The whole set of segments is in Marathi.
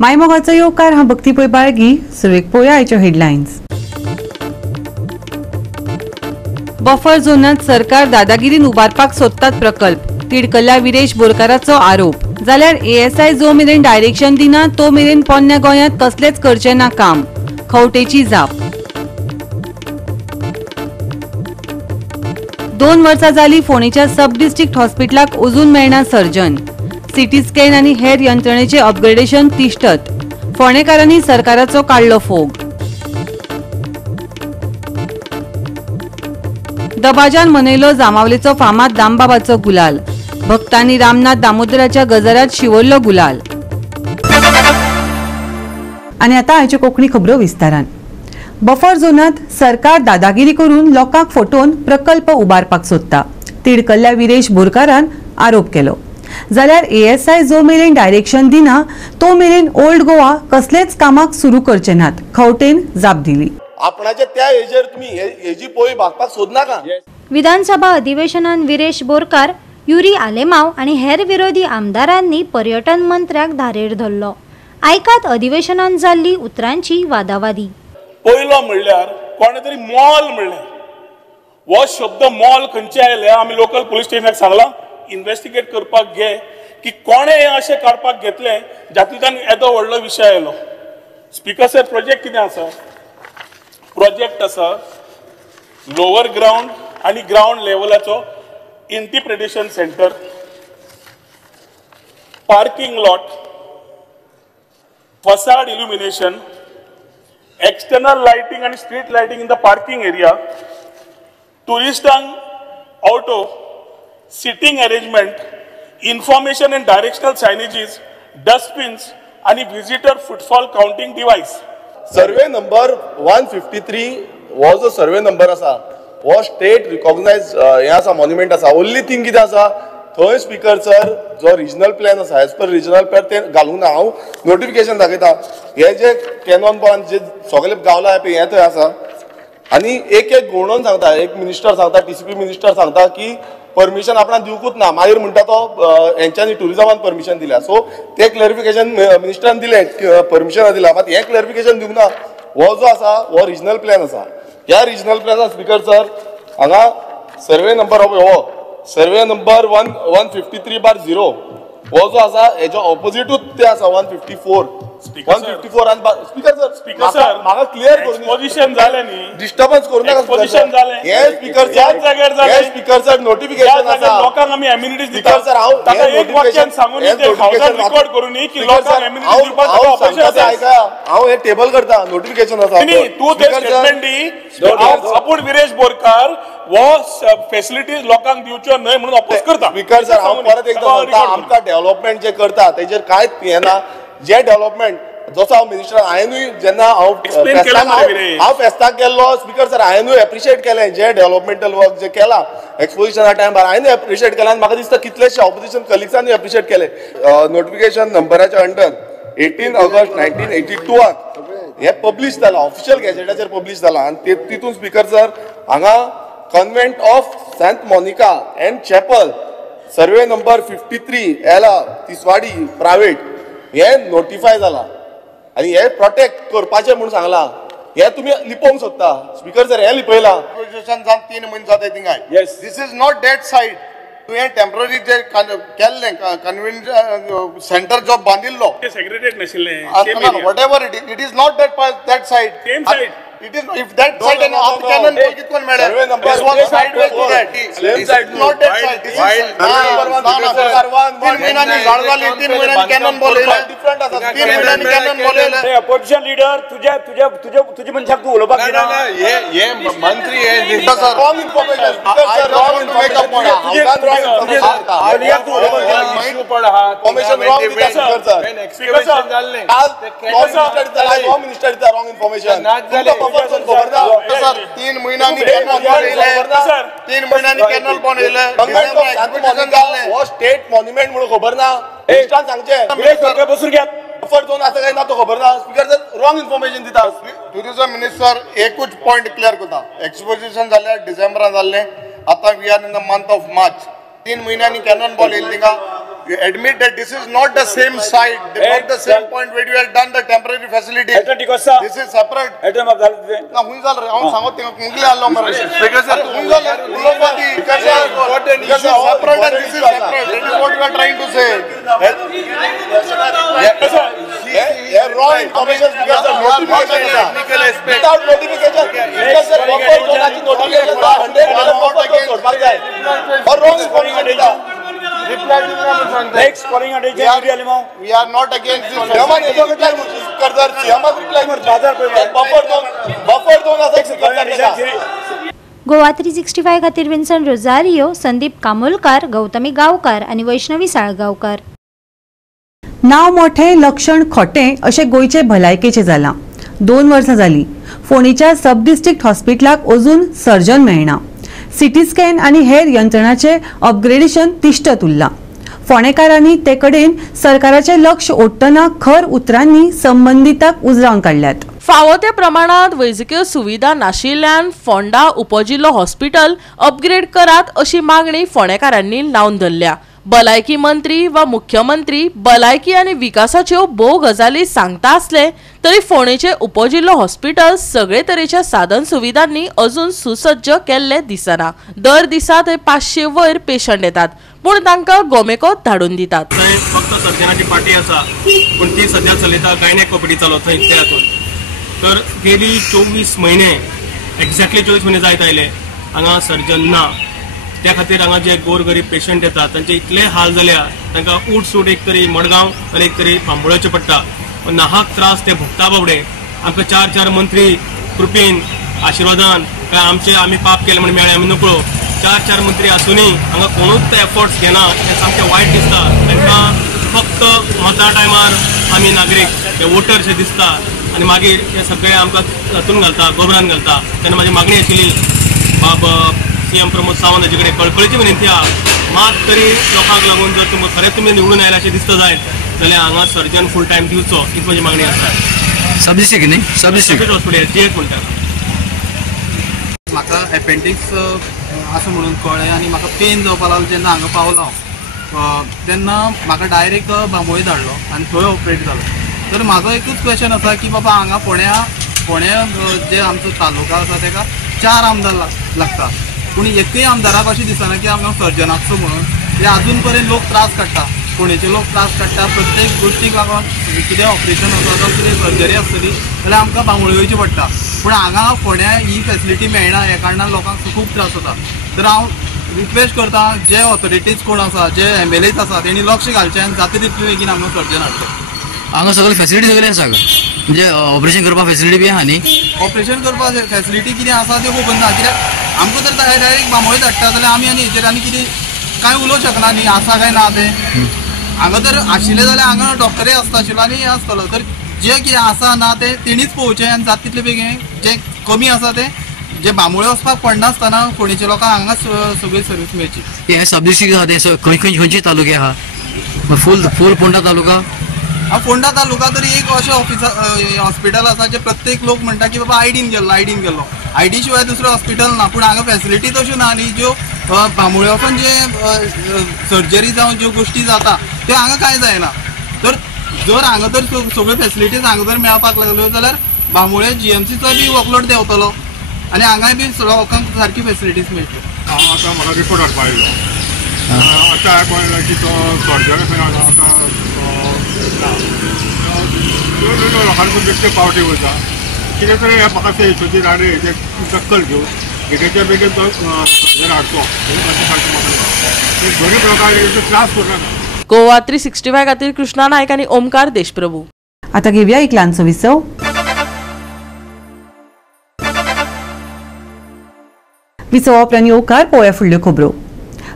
मायमोगाचो येवकार हांव भक्ती पै बाळगी. सुरवेक पळोवया आयच्यो हेडलायन्स. बफर झोनात सरकार दादागिरीन उबारपाक सोदतात प्रकल्प. तिडकल्ल्या विरेश बोरकाराचो आरोप. जाल्यार ASI जो मेरेन डायरेक्शन दिना तो मेरेन पोन्न्या गोंयांत कसलेच करचे ना काम. खंवटेची जाप. 2 वर्सां जाली फोंडेच्या सब डिस्ट्रिक्ट हॉस्पिटलाक अजून मेळना सर्जन. सिटी स्कॅन आनी हेर यंत्रणेचे अपग्रेडेशन तिश्तत. फोंडेकारांनी सरकाराचो काडलो फोग. दबाजान मनयलो जामावलेचो फामाद दामबाबाचो गुलाल. भक्तांनी रामनाथ दामोदराच्या गजरात शिवरलो गुलाल. आनी आतां आयच्यो कोंकणी खबरो विस्तारान. बफर झोनात सरकार दादागिरी करून लोकांक फटोवन प्रकल्प उबारपाक सोदता. तिडकल्ल्या विरेश बोरकारान आरोप केलो. जाल्यार ASI जो मेरेन डायरेक्शन दिना तो मेरेन ओल्ड गोवा कसलेच कामाक सुरू करचे नात. खंवटेन जाप दिली. आपणाच्या त्या हेजेर तुम्ही हेजी पोळी भागपाक सोदनाका. विधानसभा अधिवेशनात विरेश बोरकार, युरी आलेमाव आणि हेर विरोधी आमदारांनी पर्यटन मंत्र्याक धारेर धरलो. आयकात अधिवेशनात जाल्ली उतरांची वादावादी. पयलो म्हणल्यार कोणे तरी मॉल म्हणले. हो शब्द मॉल खंयचे आयले आमी लोकल पुलीस स्टेशनाक सांगला इन्व्हेस्टिगेट करपाक घे की कोणे हे अशें काडपाक घेतले जातूंतल्यान येदो व्हडलो विशय आयलो. स्पीकर सर प्रोजेक्ट कितें आसा? प्रोजेक्ट आसा लोअर ग्राउंड आणि ग्राउंड लेवलाचो interpretation centre, parking lot, facade illumination, external lighting आणि street lighting in the parking area, टुरिस्टांक auto, seating arrangement, information and directional signages, dustbins आणि visitor footfall counting device. Survey number 153 हो जो सर्वे नंबर आसा हो स्टेट रिकॉग्नाइज हे आसा मॉन्युमेंट आसा. ओन्ली थिंग कितें आसा थंय स्पीकर सर जो रिजनल प्लॅन आसा एज पर रिजनल प्लॅन ते घालूंक ना. हांव नोटिफिकेशन दाखयता. हे जे कॅनॉन पॉन जे सगळे गावला पळय हे थंय आसा आनी एक एक घोवणोन सांगता. एक मिनिस्टर सांगता, TCP मिनिस्टर सांगता की परमिशन आपणाक दिवकूच ना. मागीर म्हणटा तो हेंच्यांनी टुरिजमान परमिशन दिल्या. सो ते क्लॅरिफिकेशन मिनिस्टरान दिलें परमिशन दिला. मात हें क्लॅरिफिकेशन दिवंक ना. हो जो आसा हो रिजनल प्लॅन आसा. ह्या रिजनल प्लॅनान स्पीकर सर हांगा सर्वे नंबर हो सर्वे नंबर 153/0 हो जो आसा हेच्या ऑपोजिटूच ते आसा 154 स्पीकर सर म्हाका क्लियर करून एक्सपोजिशन जाले न्ही, डिस्टर्बन्स करू नाका. एक्सपोजिशन जाले हे स्पीकर सर नोटिफिकेशन आसा. लोकांक आमी एम्युनिटीज दिता. सर हांव ताका एक वाक्यान सांगून ते हाऊसार रिकॉर्ड करून की लोकांक एम्युनिटीज दिवपाक ऑपरेशन आसा. हांव हे टेबल करता. नोटिफिकेशन आसा. तू ते स्टेटमेंट दी आपूण विरेश बोरकार वो फॅसिलिटीज लोकांक दिवच्यो न्हय म्हणून अपोज करता. स्पीकर सर हांव परत एकदा सांगता आमकां डेव्हलपमेंट जे करता तेजेर कांयच हे ना. जे डेव्हलपमेंट जसो हांव मिनिस्टर हांवेंय जेन्ना हांव फेस्ताक गेल्लो स्पीकर सर हांवेंय एप्रिशिएट केलें जे डेव्हलपमेंटल वर्क जे केला एक्सपोजिशना टायमार हांवेंय एप्रिशिएट केला. आनी म्हाका दिसता कितलेशे ऑपोजिशन कलिग्सांनी एप्रिशिएट केले. नोटिफिकेशन नंबराच्या अंडर 18 ऑगस्ट 1982 हे पब्लीश जाला ऑफिशियल गॅजेटाचेर पब्लीश जाला. आनी तितून स्पीकर सर हांगा convent of Saint Monica and chapel survey number 53 एला तिसवाडी प्रायवेट हे नोटिफाय जाला आनी हे प्रोटेक्ट करपाचें म्हणून सांगला. हे तुमी लिपोवंक सोदता. स्पीकर सर हे लिपयला 3 म्हयने जाता थिंगा. Yes this is not that side. तुवें टेम्पररी जे केल्लें कन्वेंशन सेंटर जो बांदिल्लो ते सेग्रेगेट नाशिल्लें. whatever it is not that side. Same side. It is if that side and up canon कितकोन मेळ्ळें. Survey number this was sideways to that. Same side not that side. This is तीन महिन्यांनी झाड झाली. 3 महिन्यांनी कॅनन बोलयले. डिफरंट आसा. 3 महिन्यांनी कॅनन बोलयले. अपोजिशन लीडर तुझ्या मनशाक तू उलोवपाक दिना. हे मंत्री हे wrong information. Speaker sir wrong information information wrong दिता स्पीकर सर. रॉंग मिनिस्टर दिता रॉंग इन्फॉर्मेशन. 3 महिन्यांनी कॅनल बनयले. 3 महिन्यांनी कॅनल बनयले. हो स्टेट मॉन्युमेंट म्हणून खबर ना. मिनिस्टरान सांगचे बसून घ्या. बफर झोन आसा काय ना तो खबर ना. स्पीकर सर रॉंग इन्फॉर्मेशन दिता. टुरिझम मिनिस्टर एकूच पॉइंट क्लियर करता. एक्सपोजिशन जाल्यार डिसेंबरान जाल्लें. आतां we are in the month of March. 3 महिन्यांनी कॅनन बॉल येयले थिंगा. you admit that this is not the same site, not the same point where you have done the temporary facility. This is separate. ना हुई जाल रे हम सांगो ते मुंगले आलो मरे स्पीकर सर हुई जाल उलोपाती करजा what this is separate and this is separate. That is what you are trying to say. Yeah, wrong information because the notification without notification because the buffer zonaची notification 100 सोडपाक जाय or wrong information दिता. Next calling attention Yuri Alemao. We are not against this. Yaman reply करदार Yaman reply buffer zone असा करदार. गोवा 365 खातीर विन्संट रोजारियो, संदीप कामोलकार, गौतमी गांवकार आणि वैष्णवी साळगांवकार. नाव मोठे लक्षण खोटे अशें गोंयचे भलायकेचें जालां. 2 वर्सां जालीं फोंडेच्या सब डिस्ट्रिक्ट हॉस्पिटलाक अजून सर्जन मेळना. सिटी स्कॅन आनी हेर यंत्रणाचें अपग्रेडेशन तिश्तत उरलां. फोंडेकारांनी ते कडेन सरकाराचें लक्ष ओडटना खर उतरांनी संबंदीताक उजरावन काडल्यात. फावो त्या प्रमाणात वैजकीय सुविधा नाशिल्ल्यान फोंडा उपजिल्लो हॉस्पिटल अपग्रेड करात अशी मागणी फोंडेकारांनी लावन धरल्या. भलायकी मंत्री वा मुख्यमंत्री भलायकी आनी विकासाच्यो भोव गजाली सांगता आसले तरी फोंडेचे उपजिल्लो हॉस्पिटल सगळे तरेच्या साधन सुविधांनी अजून सुसज्ज केल्ले दिसना. दर दिसा थंय 500 वयर पेशंट येतात पूण तांकां गोमेको धाडून दितात. फक्त सर्जनाची पार्टी आसा पूण ती सध्या चलयता गायनेक कॉपरेटी चलत थंय त्या हातून. तर गेली 24 म्हयने एक्झॅक्टली 24 म्हयने जायत आयले हांगा सर्जन ना. त्या खातीर हांगा जे गोरगरीब पेशंट येतात तांचे इतले हाल जाल्या तांकां उठ सूट एक तरी मडगांव आनी एक तरी बांबोळ्याचें पडटा. नाहक त्रास ते भोगता बाबडे. आमकां 4 मंत्री कृपेन आशिर्वादान काय आमी पाप केले म्हणून मेळ्ळे आमी नकळो. 4 मंत्री आसुनी हांगा कोणूच ते एफर्ट्स घेना हें सामकें वायट दिसता. तांकां फक्त मता टायमार आमी नागरीक हे वोटर शे दिसता आनी मागीर हे सगळे आमकां हातून घालता गोबरान घालता. तेन्ना म्हाजी मागणी आशिल्ली बाब सीएम प्रमोद सावंत हाचे कडेन कळकळीची विनंती आहा मात तरी लोकांक लागून जर तुमी निवडून आयला अशें दिसता जायत जाल्यार हांगा सर्जन फूल टायम दिवचो हीच म्हजी मागणी आसा. सब डिस्ट्रिक्ट न्ही सब डिस्ट्रिक्ट हॉस्पिटल जेएच म्हणटा. म्हाका एपेंडिक्स आसा म्हणून कळ्ळें आनी म्हाका पेन जावपाक लागलो जेन्ना हांगा पावलो तेन्ना म्हाका डायरेक्ट बांबोळे धाडलो आनी थंय ऑपरेट जालो. तर म्हाजो एकूच क्वेश्चन आसा की बाबा हांगा फोंड्या जे आमचो तालुका आसा तेका 4 आमदार लागता पूण एकूय आमदाराक अशें दिसना की हांगा सर्जन आसचो म्हणून. ते अजून पर्यंत लोक त्रास काडटा फोंडेचे लोक त्रास काडटा प्रत्येक गोश्टीक लागून कितें ऑपरेशन आसा कितें सर्जरी आसतली जाल्यार आमकां बांबोळे वयचें पडटा. पूण हांगा फोंड्या ही फेसिलिटी मेळना हे कारणान लोकांक खूब त्रास जाता. तर हांव रिक्वेस्ट करता जे ऑथॉरिटीज कोण आसा जे एमएलएज आसा तेणी लक्ष घालचें आनी जाता तितले बेगीन हांगा सर्जन हाडचें. हांगा सगळी फॅसिलिटी सगळी आसा म्हणजे ऑपरेशन करपाक फॅसिलिटी बी आहा न्ही. ऑपरेशन करपाक फॅसिलिटी कितें आसा त्यो खबर ना कित्याक आमकां जर डायरेक्ट बांबोळे धाडटा जाल्यार आमी आनी हेचेर आनी कितें कांय उलोवंक शकना न्ही आसा काय ना तें. हांगा जर आशिल्लें जाल्यार हांगा डॉक्टरय आसता आशिल्लो आनी हें आसतलो. तर जे कितें आसा ना तें तेणीच पळोवचें आनी जाता तितले बेगीन जें कमी आसा तें जे बांबोळे वचपाक पडनासतना फोंडेच्या लोकांक हांगा सगळी सर्वीस मेळची. हे सब डिस्ट्रिक्ट आहा ते खंयचे तालुके आहा फूल फोंडा तालुका. फोंडा तालुका तरी एक अशें हॉस्पिटल आसा जे प्रत्येक लोक म्हणटा की बाबा आयडीन गेल्लो आयडी शिवाय दुसरें हॉस्पिटल ना. पूण हांगा फॅसिलिटी तश्यो ना न्ही ज्यो बांबोळे वचून जे सर्जरी जावं ज्यो गोश्टी जाता त्यो हांगा कांय जायना. तर जर हांगा तर सगळ्यो फॅसिलिटीज हांगा जर मेळपाक लागल्यो जाल्यार बांबोळे जीएमसीचो बी वर्कलोड देंवतलो आनी हांगाय बी लोकांक सारकी फॅसिलिटीज मेळटल्यो. हांव आतां म्हाका रिपोर्ट हाडपाक आयलो आतां पळयला की तो सर्जरी आतां लोकांक बेश्टे पावटी वयता कितें तरी म्हाका ते हितूची राडी हेजे दखल घेवन बेगीच्या बेगीन तो सर्जरी हाडचो अशें सारकें म्हाका एक गरीब लोकांक त्रास करनाका. गोवा 365 खातीर कृष्णा नायक आनी ओमकार देशप्रभू. आता घेऊया एक ल्हानसो विसव. विसव उपरांत येवकार पळोवया फुडल्यो खबरो.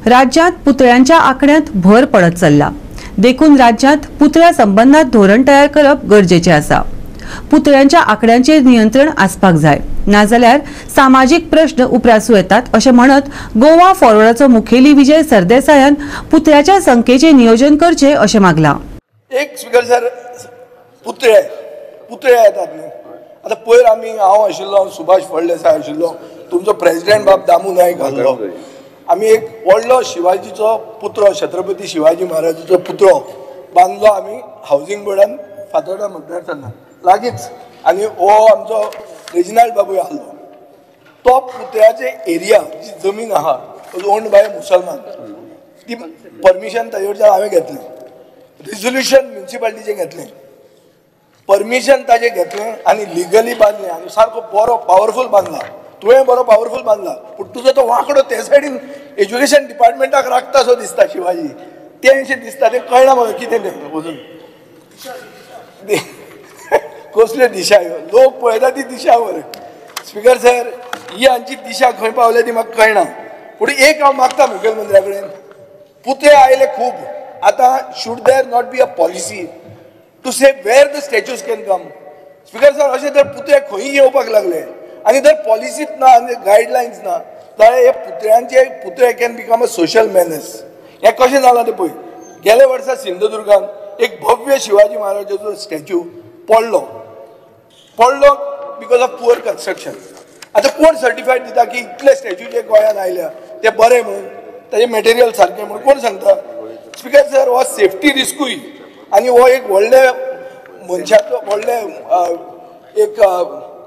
राज्यांत पुतळ्यांच्या आंकड्यांत भर पडत चल्ला. देखून राज्यांत पुतळ्या संबंधात धोरण तयार करप गरजेचें आसा. पुतळ्यांच्या आंकड्यांचेर नियंत्रण आसपाक जाय नाजाल्यार सामाजीक प्रश्न उप्रासूं येतात अशें म्हणत गोवा फॉरवर्डाचो मुखेली विजय सरदेसायान पुतळ्याच्या संख्येचें नियोजन करचें अशें मागलां. एक स्पीकर सर पुतळे येतात न्ही. आतां पयर हांव आशिल्लो सुभाष फळदेसाय आशिल्लो तुमचो प्रेसिडेंट बाब दामू नायक आसलो आमी एक व्हडलो शिवाजीचो पुतळो छत्रपती शिवाजी महाराजाचो पुतळो बांदलो आमी हावजींग बोर्डान फातोर्डा मतदारसंघात लागींच आनी हो आमचो रेजिनाल्ड बाबूय आहलो तो पुतळ्याचे एरिया जी जमीन आहा ओन्ड बाय मुसलमान ती परमिशन ताजे कडच्यान हांवें घेतलें रिझोल्युशन म्युन्सिपालिटीचें घेतलें परमिशन ताजें घेतलें आनी लिगली बांदलें आनी सारको बरो पावरफूल बांदला तुवें बरो पावरफूल बांदला पूण तुजो तो वांकडो ते सायडीन एज्युकेशन डिपार्टमेंटाक राखता सो दिसता शिवाजी तें अशें दिसता तें कळना म्हाका कितें तें वचून कसल्यो दिशा ह्यो लोक पळयता ती दिशा बरें स्पीकर सर ही आमची दिशा खंय पावल्या ती म्हाका कळना पूण एक हांव मागता मुखेलमंत्र्या कडेन पुतळे आयले खूब आतां should there not be a policy to say where the statues can come speaker sir अशें जर पुतळे खंय येवपाक लागले आनी जर पॉलिसीच ना आनी गायडलायन्स ना जाल्यार हे पुतळ्यांचे पुतळे कॅन बिकम अ सोशल मॅनस हें कशें जालां तें पळय गेल्या वर्सा सिंधुदुर्गान एक भव्य शिवाजी महाराजाचो स्टॅच्यू पडलो बिकॉज ऑफ पुअर कन्स्ट्रक्शन आतां कोण सर्टिफायड दिता की इतले स्टॅच्यू जे गोंयांत आयल्या ते बरे म्हणून ताजें मटेरियल सारकें म्हणून कोण सांगता स्पीकर सर हो सेफ्टी रिस्कूय आनी हो एक व्हडले मनशाचो व्हडले एक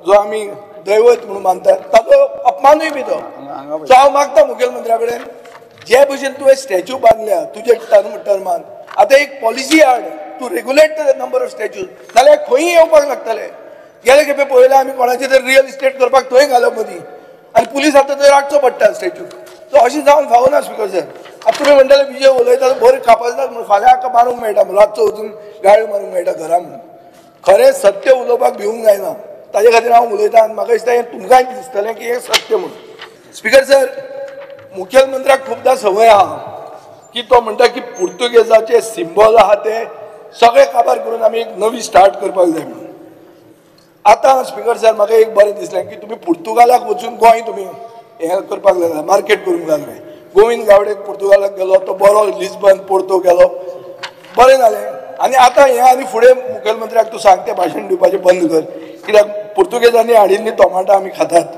जो आमी दैवत म्हणून मानतात ताचो अपमानूय बी तो सो हांव मागता मुखेलमंत्र्या कडेन जे भशेन तुवें स्टॅच्यू बांदल्या तुजे टर्मान आतां एक पॉलिसी हाड to regulate the number of statues नाल्यार खंय येवपाक लागतले गेले खेपे पळयलें आमी कोणाचें तर रियल इस्टेट करपाक थंय घालप मदीं आनी पुलीस आतां थंय राखचो पडटा स्टॅच्यू सो अशें जावन फावना स्पीकर सर आतां तुमी म्हणटाले विजय उलयता बरें कापायतात म्हणून फाल्यां हाका मारूंक मेळटा म्हणून रातचो वचून गाळयो मारूंक मेळटा घरा म्हणून खरें सत्य उलोवपाक भिवूंक जायना ताजे खातीर हांव उलयतां आनी म्हाका दिसता हें तुमकांय दिसतलें की हें सत्य म्हणून स्पीकर सर मुखेलमंत्र्याक खुबदां संवय आहा की तो म्हणटा की पुर्तुगेजाचे सिंबॉल आहा ते सगळे काबार करून आमी एक नवी स्टार्ट करपाक जाय म्हणून आतां स्पीकर सर म्हाका एक बरें दिसलें की तुमी पुर्तुगालाक वचून गोंय तुमी हें करपाक लागला मार्केट करूंक लागले गोविंद गावडे पुर्तुगालाक गेलो तो बरो लिस्बन पोर्तो गेलो बरें जालें आनी आतां हें आनी फुडें मुखेलमंत्र्याक तूं सांग तें भाशण दिवपाचें बंद कर कित्याक पुर्तुगेजांनी हाडिल्लीं टोमाटां आमी खातात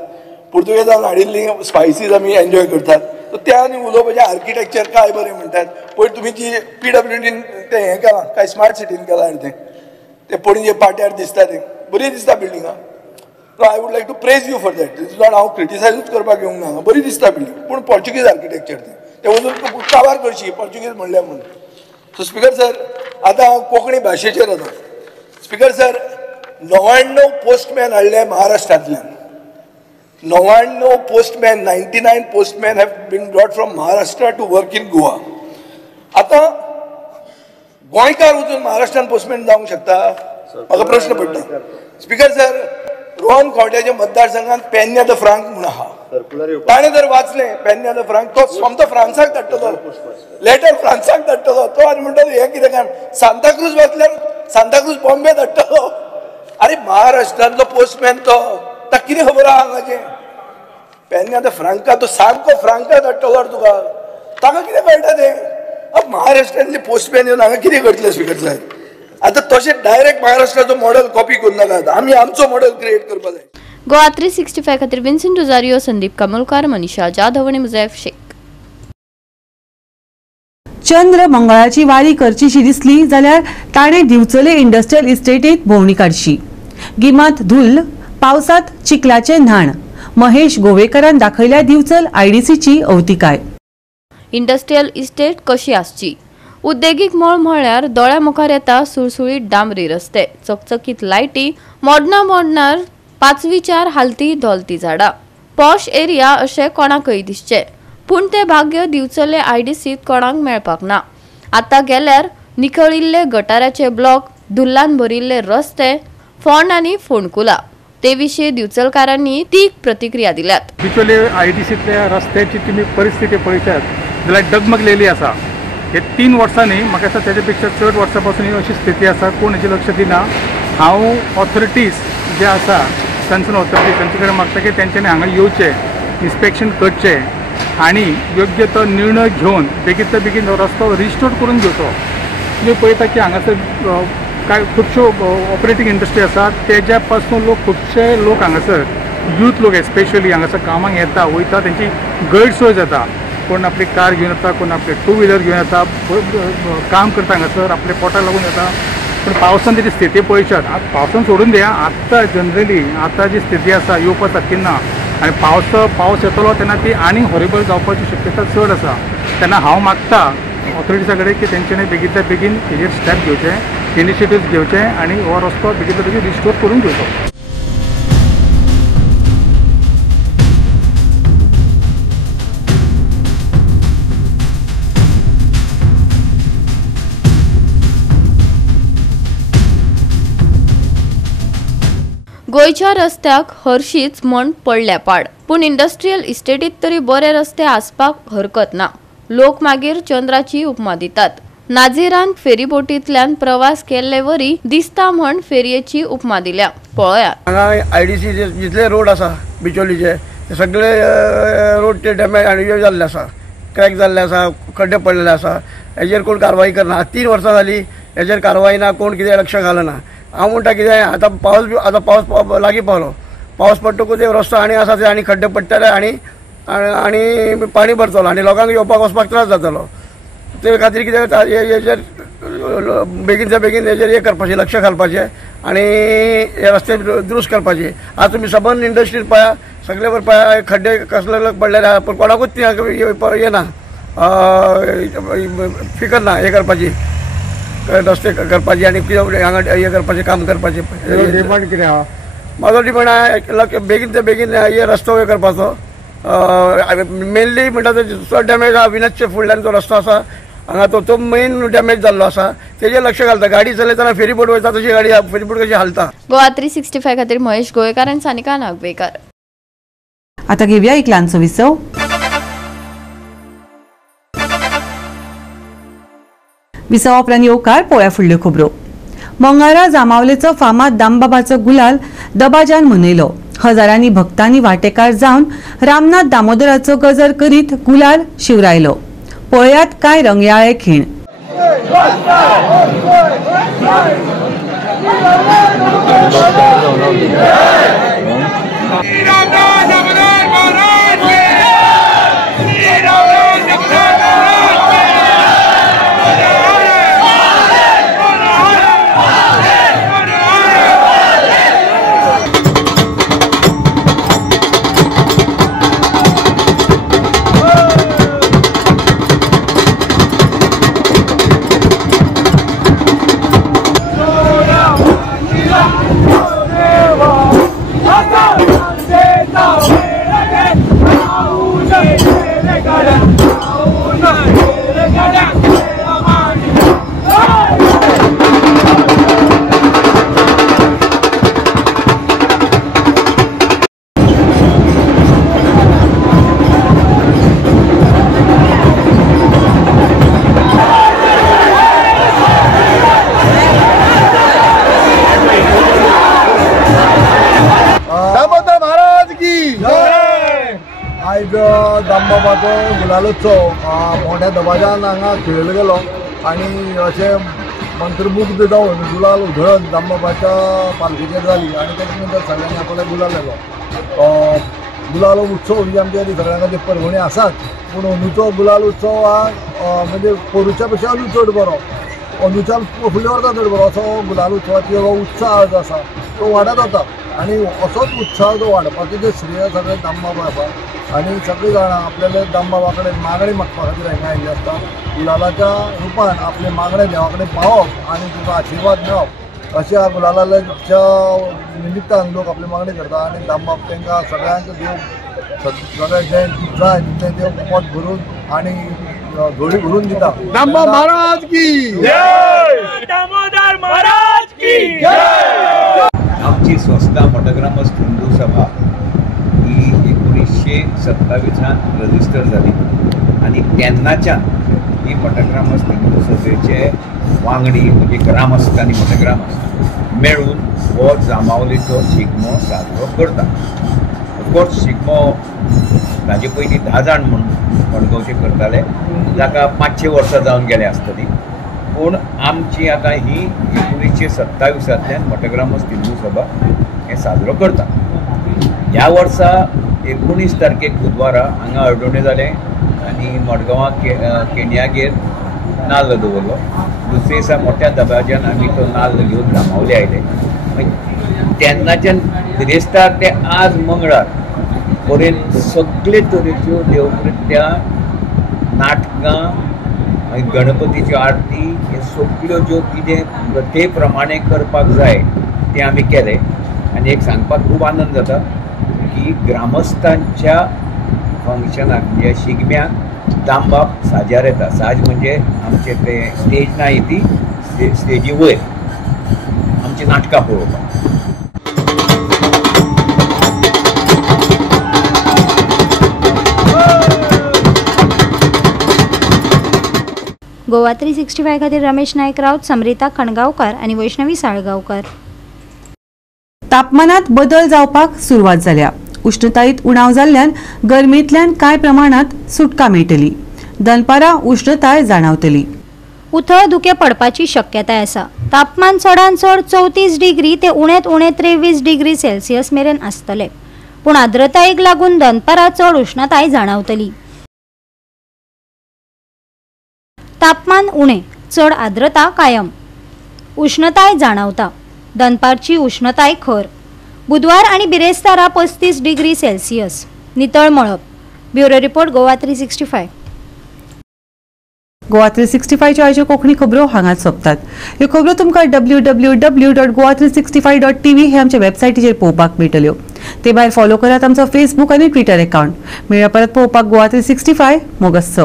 पुर्तुगेजान हाडिल्लीं स्पायसीज आमी एन्जॉय करतात सो ते आनी उलोवपाचें आर्किटेक्चर काय बरें म्हणटात पळय तुमी जी PWDन तें हें केलां काय स्मार्ट सिटीन केलां तें पणजे पाट्यार दिसता तें बरी दिसता बिल्डिंगां so I would like to praise you for that is not हांव क्रिटिसायजूच करपाक येवंक ना बरी दिसता बिल्डिंग पूण पोर्चुगीज आर्किटेक्चर तें वचून काबार करची पोर्चुगीज म्हणलें म्हणून सो स्पीकर सर आतां हांव कोंकणी भाशेचेर येता स्पीकर सर 99 पोस्टमॅन हाडले महाराष्ट्रांतल्यान 99 postman 99 postman have been brought from Maharashtra to work in Goa आतां गोंयकार वचून महाराष्ट्रान पोस्टमॅन जावंक शकता म्हाका प्रश्न पडटा स्पीकर सर रोहन खंवट्याच्या मतदारसंघात पेन्या द फ्रांक म्हणून आहा ताणें जर वाचलें पेन्या द फ्रांक तो सोमतो फ्रांसाक धाडटलो लेटर फ्रांसाक धाडटलो तो आनी म्हणटलो हें कितें काय सांताक्रूज वाचल्यार सांताक्रूज बॉम्बे धाडटलो अरे महाराष्ट्रांतलो पोस्टमॅन तो ताका कितें खबर आहा हांगाचें पेन्या द फ्रांका तो सामको फ्रांका धाडटलो तुका ताका कितें कळटा तें महाराष्ट्रांतले पोस्टमॅन येवन हांगा कितें करतले स्पीकर साहेब आता तशें डायरेक्ट महाराष्ट्राचो मॉडेल कॉपी करून नाकात आमी आमचो मॉडेल क्रिएट करपा जाय गोवा 365 खातीर विन्सेंट रोजारियो संदीप कामोलकार मनीषा जाधव आनी मुजैफ शेख चंद्र मंगळाची वारी करचीशी दिसली जाल्यार ताणें दिवचले इंडस्ट्रियल इस्टेटीत भोंवडी काडची गिमांत धुल्ल पावसात चिखलाचे न्हाण महेश गोवेकरान दाखयल्या दिवचल IDCची अवतिकाय इंडस्ट्रियल इस्टेट कशी आसची उद्देगीक मळ म्हळ्यार दोळ्या मुखार येता सुळसुळीत डांबरी रस्ते चकचकीत लायटी मोडणार 5-4 हालती धोलती झाडां पॉश एरिया अशें कोणाकय दिसचे पूण ते भाग्य दिवचले IDCत कोणाक मेळपाक ना आतां गेल्यार निखळिल्ले गटाराचे ब्लॉक धुल्लान भरिल्ले रस्ते फोंड आनी फोंडकुला ते विशीं दिवचलकारांनी तीख प्रतिक्रिया दिल्यात दिवचले IDCतल्या रस्त्याची तुमी परिस्थिती पळयतात जाल्यार डगमगलेली आसा हे 3 वर्सांनी म्हाका दिसता तेच्या पेक्षा चड वर्सां पासून ही अशी स्थिती आसा कोण हेचे लक्ष दिना हांव ऑथॉरिटीज जे आसा कन्सर्न ऑथॉरिटीज तांचे कडेन मागता की तेंच्यांनी हांगा येवचे इन्स्पेक्शन करचें आनी योग्य तो निर्णय घेवन बेगींतल्या बेगीन हो रस्तो रिस्टोर करून घेवचो तुमी पळयता की हांगासर काय खुबश्यो ऑपरेटींग इंडस्ट्री आसा तेज्या पासून खुबशे लोक हांगासर यूथ लोक एस्पेशली हांगासर कामाक येता वयता तेंची गैरसोय जाता कोण आपली कार घेऊन येता, कोण आपले टू व्हीलर घेऊन येता, काम करता हांगासर आपले पोटाक लागून येता. पण पावसान त्याची स्थिती पळयच्यात. आतां पावसान सोडून दिया, आत्तां जनरली आतां जी स्थिती आसा येवपा सारकी ना. आनी पावस येतलो तेन्ना ती आनी हॉरिबल जावपाची शक्यता चड आसा. तेन्ना हांव मागता ऑथॉरिटीजा कडेन की तेंच्यांनी बेगींतल्या बेगीन हेजेर स्टेप घेवचे, इनिशिएटिव्ह घेवचे आनी हो रस्तो बेगींतल्या बेगीन रिस्टोर करून घेवचो. गोंयच्या रस्त्याक हरशींच म्हण पडल्या पाड, पूण इंडस्ट्रियल इस्टेटीत तरी बरे रस्ते आसपाक हरकत ना. लोक मागीर चंद्राची उपमा दितात. नाझिरान फेरीबोटींतल्यान प्रवास केल्ले वरी दिसता म्हण फेरयेची उपमा दिल्या. पळयात. हांगा IDC जितले रोड आसा बिचोलीचे ते सगळे रोड डॅमेज आनी जाल्ले आसा, क्रॅक जाल्ले आसा, खड्डे पडलेले आसा. हेजेर कोण कारवाई करना. 3 वर्सां जाली हेजेर कारवाई ना, कोण कितें लक्ष घालना. हांव म्हणटा कितें आतां पावस लागीं पावलो. पावस पडटकूच रस्तो आनी आसा ते आनी खड्डे पडटले आनी पाणी भरतलो आनी लोकांक येवपाक वचपाक त्रास जातलो. ते खातीर कितें हेजेर बेगीनच्या बेगीन हेजेर हें करपाचें, लक्ष घालपाचें आनी हे रस्ते दुरुस्त करपाचे. आज तुमी सबंद इंडस्ट्रीज पळया, सगळे वर पळया खड्डे कसले पडलेले आहा, पूण कोणाकूच हें ना, फिकर ना हे करपाची, रस्ते करपाचे आनी हांगा हे करपाचें काम करपाचें. डिमांड कितें आहा? म्हाजो डिमांड आहा बेगीन ते बेगीन हे रस्तो हे करपाचो. मेनली म्हणटा तो चड डॅमेज आहा विनसचे फुडल्यान जो रस्तो आसा हांगा तो मेन डॅमेज जाल्लो आसा. तेजेर लक्ष घालता. गाडी चलयतना फेरीबोट वयता तशी गाडी फेरीबोट कशी हालता. गोवा 365 खातीर महेश गोयेकार आनी सानिका नागवेकर. आता घेवया एक ल्हानसो विसव. विसवा उपरांत येवकार पळोवया फुडल्यो खबरो. मंगळारा जामावलेचो फामाद दामबाबाचो गुलाल दबाजान मनयलो. हजारांनी भक्तांनी वांटेकार जावन रामनाथ दामोदराचो गजर करीत गुलाल शिवरायलो. पळयात कांय रंगयाळे खीण. दामबाबाचो गुलालोत्सव मोठ्या दबाजान हांगा खेळिल्लो गेलो आनी अशें मंत्रमुग्ध जावन गुलाल उधळत दामबाबाच्या पालखेचेर जाली आनी तेच्या नंतर सगळ्यांनी आपल्याक गुलाल दिलो. गुलाल उत्सव ही आमच्या सगळ्यांक परभणी आसात, पूण अंदूचो गुलाल उत्सव हा म्हणजे पोरुच्या पेक्षा अजून चड बरो, अंदूच्यान फुडल्या वर्सा चड बरो असो गुलाल उत्सवाचो जो उत्साह जो आसा तो वाडत वता. आनी असोच उत्साह जो वाडपाचें जें श्रेय सगळें दामबाबा आसा आनी सगळीं जाणां आपल्याले दामबाबा कडेन मागणी मागपा खातीर हांगा आयिल्लीं आसता. गुलालाच्या रुपान आपले मागणे देवा कडेन पावप आनी तुका आशिर्वाद मेळप अशा गुलालाच्या निमित्तान लोक आपली मागणी करता आनी दामबाब तांकां सगळ्यांक देव सगळें जें जाय तितलें देव पोट भरून आनी धोडी भरून दिता. दामबाब महाराज की जय, दामोदर महाराज की जय. आमची संस्था मोटोग्रामर्स हिंदू सभा ही 1927 रजिस्टर जाली आनी तेन्नाच्यान ही मोटोग्रामर्स हिंदू सभेचे वांगडी म्हणजे ग्रामस्थ आनी मोटोग्रामर्स मेळून हो जामावलेचो शिगमो साजरो करता. ऑफकोर्स शिगमो ताजे पयलीं 10 जाण म्हणून मडगांवचे करताले, जाका 500 वर्सां जावन गेले आसतलीं. पूण आमची आतां ही 1927 मोटोग्रामर्स हिंदू सभा हें साजरो करता. ह्या वर्सा 19 तारखेक बुधवारा हांगा अडोणे जालें आनी मडगांवां केंड्यागेर नाल्ल दवरलो. दुसरे दिसा मोठ्या दबाज्यान आमी तो नाल्ल घेवन जामावले आयले. तेन्नाच्यान बिरेस्तार ते आज मंगळार पर्यंत सगळे तरेच्यो देवकृत्या, नाटकां, गणपतीच्यो आरती हे सगळ्यो ज्यो कितें प्रथे प्रमाणे करपाक जाय ते आमी केले. आनी एक सांगपाक खूब आनंद जाता की ग्रामस्थांच्या फंक्शनाक म्हणजे शिगम्याक दामबाब साजार येता. साज म्हणजे आमचे ते स्टेज ना ती स्टेजी वयर आमची नाटकां पळोवपाक. गोवा 365 खातीर रमेश नायक राऊत, समरिता खणगांवकार आनी वैष्णवी साळगांवकार. तापमानात बदल जावपाक सुरवात जाल्या. उष्णतायेत उणाव जाल्ल्यान गरमेंतल्यान कांय प्रमाणात सुटका मेळटली. दनपारां उष्णताय जाणवतली. उथळ धुके पडपाची शक्यताय आसा. तापमान चडांत चड 34 डिग्री ते उणेंत उणें 23 डिग्री सेल्सियस मेरेन आसतले. पूण आर्द्रतायेक लागून दनपारां चड उष्णताय जाणवतली. तापमान उणें, चड आर्द्रता कायम. उष्णताय जाणवता. दनपारची उष्णताय खर. बुधवार आनी बिरेस्तारा 35 डिग्री सेल्सियस. नितळ मळब. Bureau report Goa 365. गोवा 365 च्यो आयच्यो कोंकणी खबरो हांगाच सोंपतात. ह्यो खबरो तुमकां www.goa365.tv हे आमच्या वेबसायटीचेर पळोवपाक मेळटल्यो. ते भायर फॉलो करात आमचो फेसबूक आनी ट्विटर अकाउंट. मेळ्या परत पळोवपाक गोवा 365 मोगस.